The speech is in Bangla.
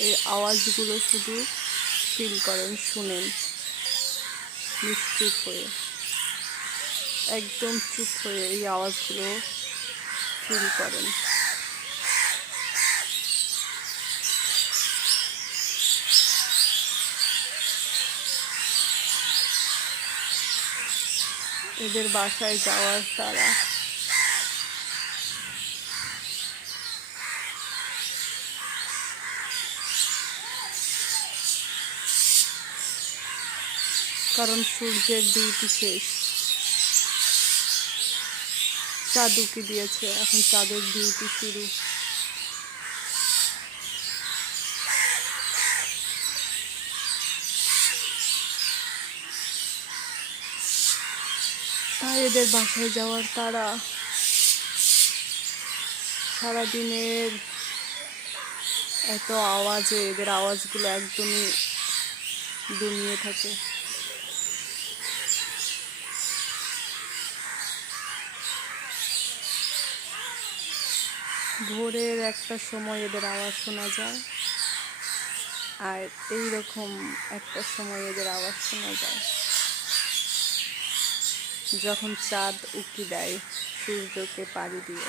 এই আওয়াজগুলো শুধু ফিল করেন, শুনেন নিশ্চুপ হয়ে, একদম চুপ হয়ে এই আওয়াজগুলো ফিল করেন। এদের বাসায় যাওয়ার তারা, কারণ সূর্যের ডিউটি শেষ, চাঁদ উঁকি দিয়েছে, এখন চাঁদের ডিউটি শুরু। তাই এদের বাসায় যাওয়ার তারা, সারাদিনের এত আওয়াজে এদের আওয়াজগুলো একদমই দমিয়ে থাকে। ভোরের একটা সময় এদের আওয়াজ শোনা যায়, আর এইরকম একটা সময় এদের আওয়াজ শোনা যায় যখন চাঁদ উঁকি দেয় সূর্যকে পাড়ি দিয়ে।